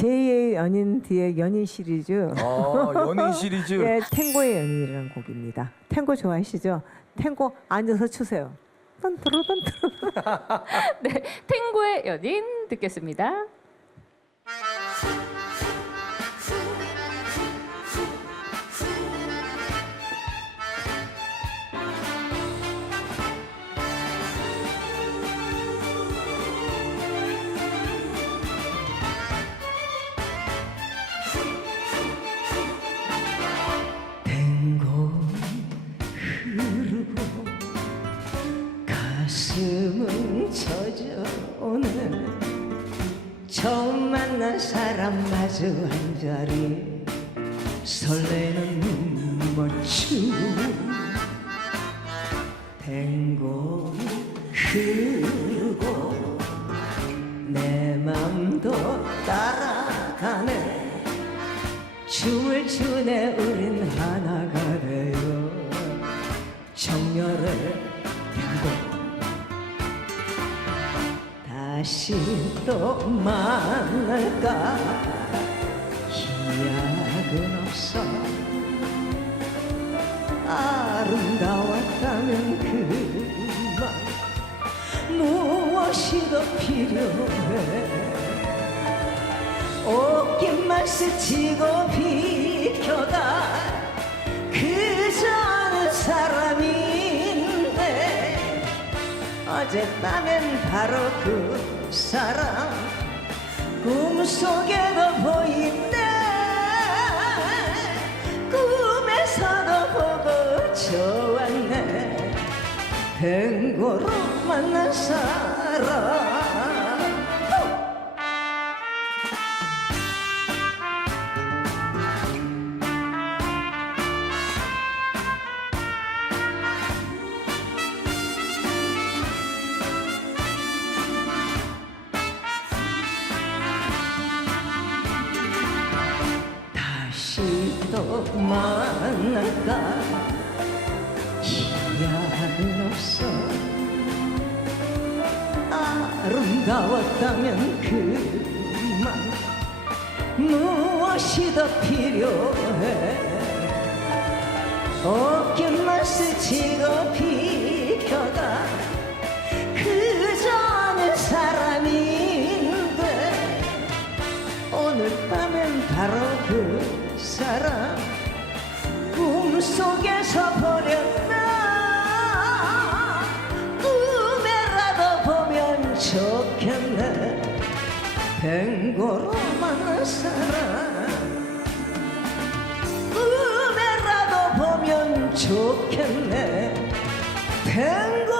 제2의 연인 뒤에 연인 시리즈 아, 연인 시리즈. 예, 탱고의 연인이라는 곡입니다. 탱고 좋아하시죠? 탱고 앉아서 추세요. 딴뚜루 딴뚜루. 네, 탱고의 연인 듣겠습니다. 가슴은 젖어오는 처음 만난 사람 마주 한 자리. 설레는 눈맞춤. 탱고 흐르고 내 맘도 따라가네. 춤을 추네 우린 하나가 다시 또 만날까? 기약은 없어. 아름다웠다면 그만 무엇이 더 필요해? 옷깃만 스치고 비켜가 어젯밤엔 바로 그 사람 꿈속에도 보이네 꿈에서도 보고 좋았네. 뱅고로 만난 사람 만날까? 기약은 없어. 아름다웠다면 그만. 무엇이 더 필요해? 어깨만 스치고 비 꿈속에서 버렸나? 꿈에라도 보면 좋겠네. 뱅고로 만난 사람 꿈에라도 보면 좋겠네. 뱅고